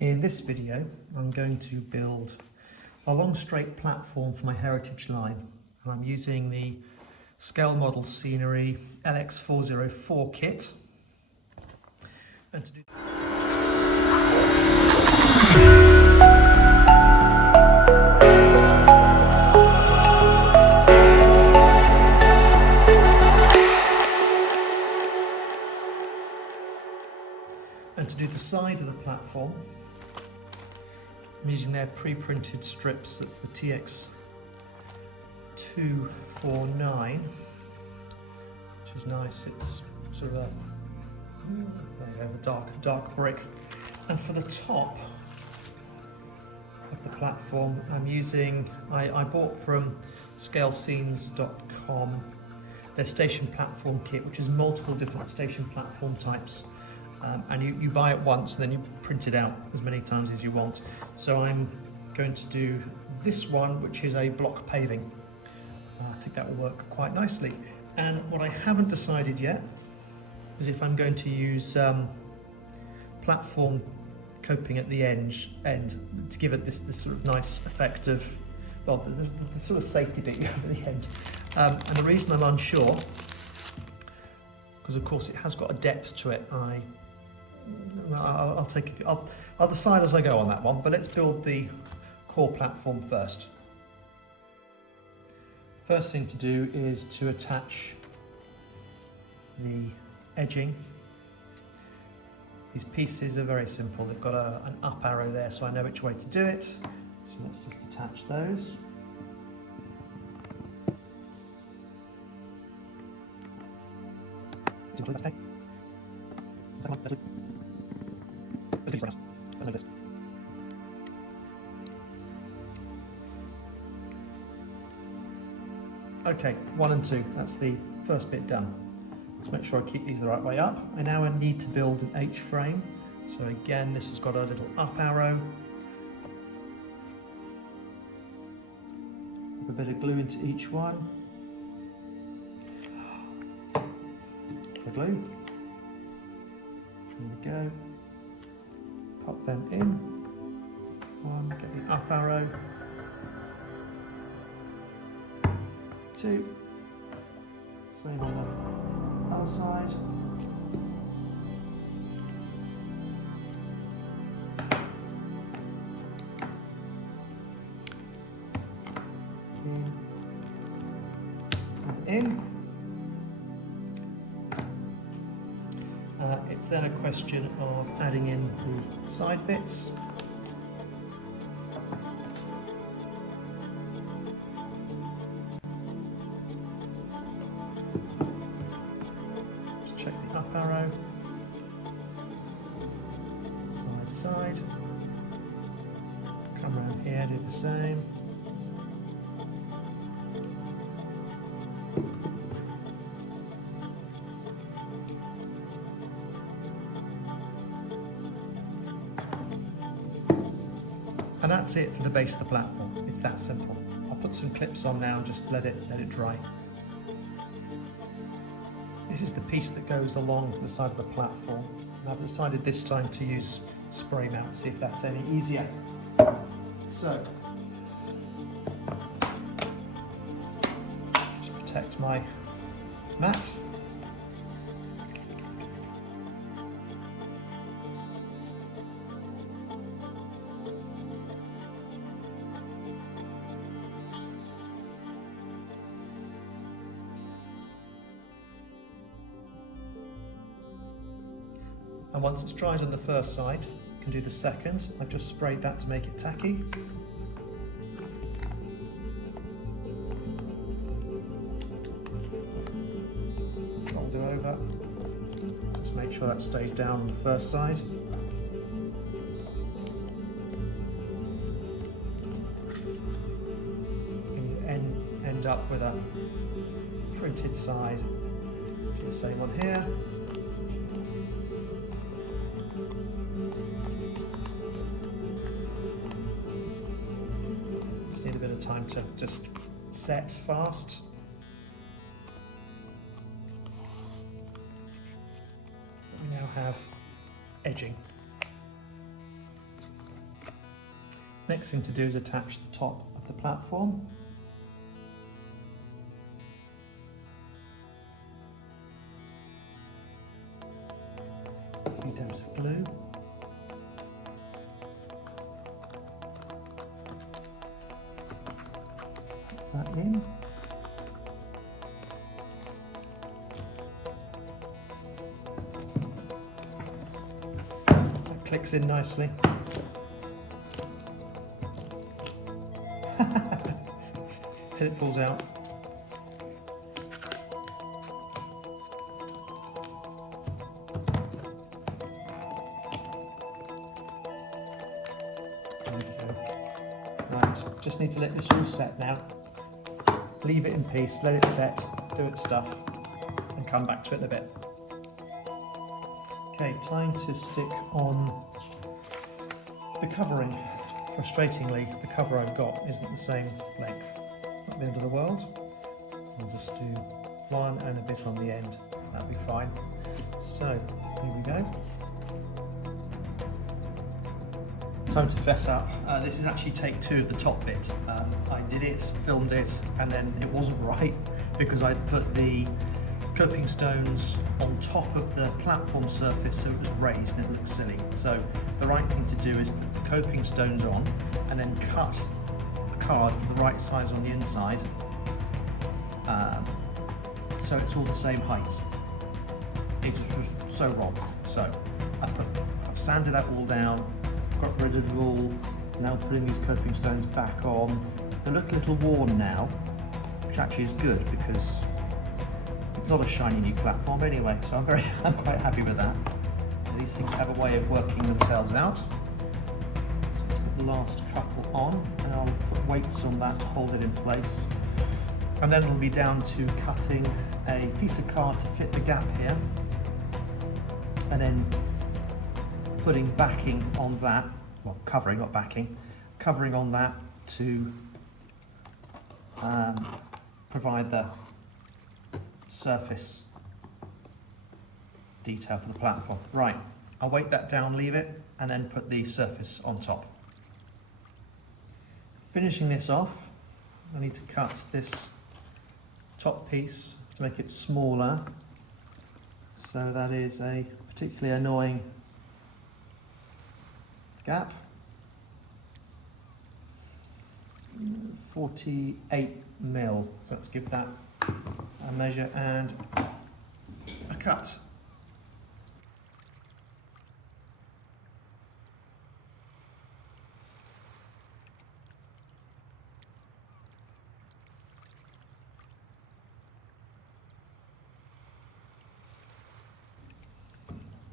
In this video, I'm going to build a long straight platform for my heritage line. And I'm using the scale model scenery LX404 kit. And to do the side of the platform, I'm using their pre-printed strips. That's the TX249, which is nice. It's sort of a, there you go, a dark brick. And for the top of the platform, I'm using, I bought from scalescenes.com their station platform kit, which is multiple different station platform types. And you buy it once and then you print it out as many times as you want. So I'm going to do this one, which is a block paving. I think that will work quite nicely. And what I haven't decided yet is if I'm going to use platform coping at the end to give it this sort of nice effect of, well, the sort of safety bit at the end. And the reason I'm unsure, because of course it has got a depth to it, I'll decide as I go on that one, but let's build the core platform first. First thing to do is to attach the edging. These pieces are very simple. They've got an up arrow there, so I know which way to do it. So let's just attach those. Okay, 1 and 2, that's the first bit done. Let's make sure I keep these the right way up. I now need to build an H frame. So again, this has got a little up arrow. Put a bit of glue into each one. The glue. There we go. Pop them in. One, get the up arrow. 2. Same on the other side. In. It's then a question of adding in the side bits. Just check the up arrow. Side. Come around here, do the same. And that's it for the base of the platform. It's that simple. I'll put some clips on now and just let it dry. This is the piece that goes along the side of the platform. And I've decided this time to use spray mount, see if that's any easier. So, just protect my mat. And once it's dried on the first side, you can do the second. I've just sprayed that to make it tacky. Fold it over. Just make sure that stays down on the first side. And you end up with a printed side. Do the same one here. Need a bit of time to just set fast. We now have edging. Next thing to do is attach the top of the platform. A few dabs of glue. Put that in. That clicks in nicely. Till it falls out. There we go. Right, just need to let this all set now. Leave it in peace, let it set, do its stuff, and come back to it in a bit. Okay, time to stick on the covering. Frustratingly, the cover I've got isn't the same length. Not the end of the world. I'll just do one and a bit on the end. That'll be fine. So, here we go. Time to fess up. This is actually take 2 of the top bit. I did it, filmed it, and then it wasn't right because I put the coping stones on top of the platform surface so it was raised and it looked silly. So the right thing to do is put the coping stones on and then cut the card for the right size on the inside, so it's all the same height. It was so wrong. So I've sanded that all down, got rid of the wool, now putting these coping stones back on. They look a little worn now, which actually is good because it's not a shiny new platform anyway, so I'm quite happy with that. These things have a way of working themselves out. So let's put the last couple on, and I'll put weights on that to hold it in place. And then it'll be down to cutting a piece of card to fit the gap here, and then putting backing on that, well, covering, not backing, covering on that to provide the surface detail for the platform. Right, I'll weight that down, leave it, and then put the surface on top. Finishing this off, I need to cut this top piece to make it smaller. So that is a particularly annoying gap. 48mm, so let's give that a measure and a cut.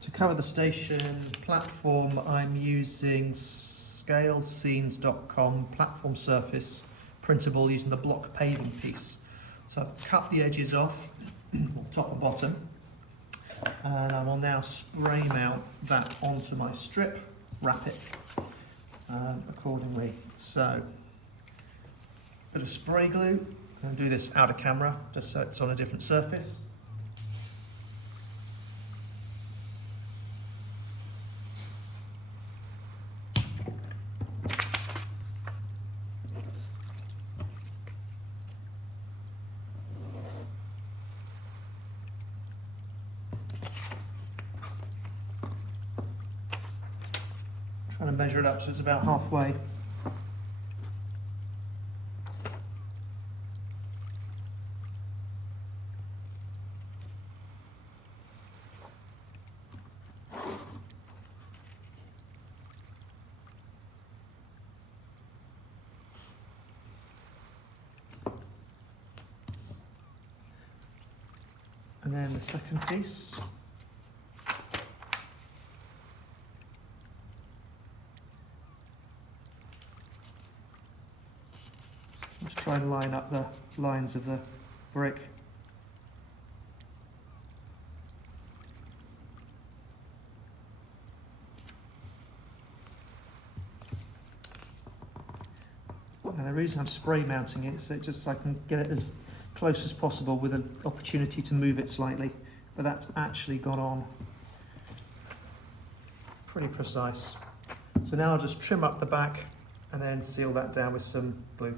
To cover the station platform, I'm using scalescenes.com platform surface printable using the block paving piece. So I've cut the edges off, top and bottom, and I will now spray mount that onto my strip, wrap it accordingly. So, bit of spray glue, and do this out of camera, just so it's on a different surface. Trying to measure it up so it's about halfway. And then the second piece. Let's try and line up the lines of the brick. And the reason I'm spray mounting it is so I can get it as close as possible with an opportunity to move it slightly, but that's actually got on pretty precise. So now I'll just trim up the back and then seal that down with some glue.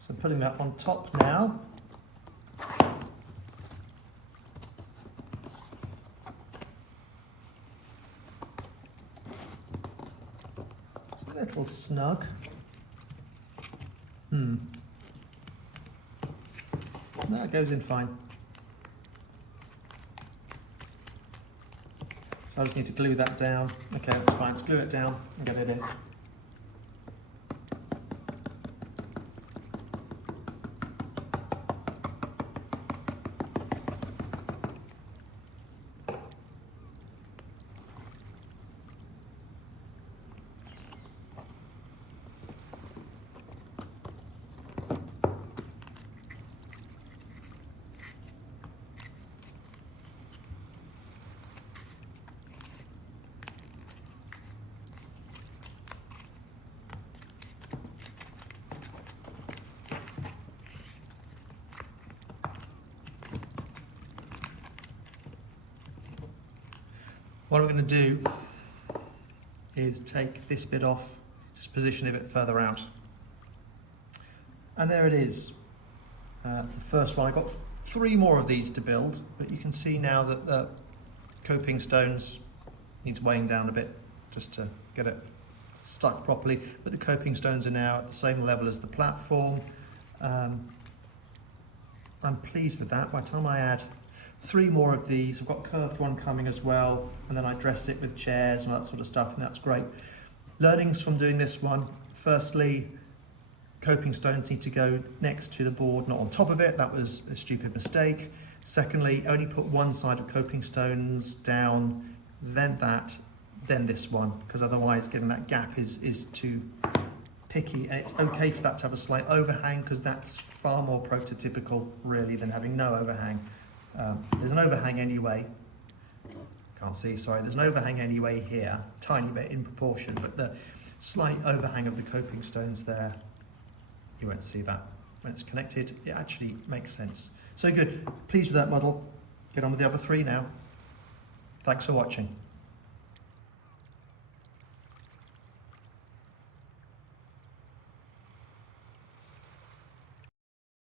So I'm putting that on top now. It's a little snug. That goes in fine. So I just need to glue that down. Okay, that's fine. Just glue it down and get it in. What I'm going to do is take this bit off, just position it a bit further out. And there it is. That's the first one. I've got 3 more of these to build, but you can see now that the coping stones needs weighing down a bit just to get it stuck properly. But the coping stones are now at the same level as the platform. I'm pleased with that. By the time I add 3 more of these, I've got a curved one coming as well, and then I dress it with chairs and that sort of stuff, and that's great. Learnings from doing this one: firstly, coping stones need to go next to the board, not on top of it. That was a stupid mistake. Secondly, only put one side of coping stones down, then that, then this one, because otherwise getting that gap is too picky, and it's okay for that to have a slight overhang, because that's far more prototypical really than having no overhang. There's an overhang anyway, can't see, sorry, there's an overhang anyway here, tiny bit in proportion, but the slight overhang of the coping stones there, you won't see that. When it's connected, it actually makes sense. So good, pleased with that model. Get on with the other 3 now. Thanks for watching.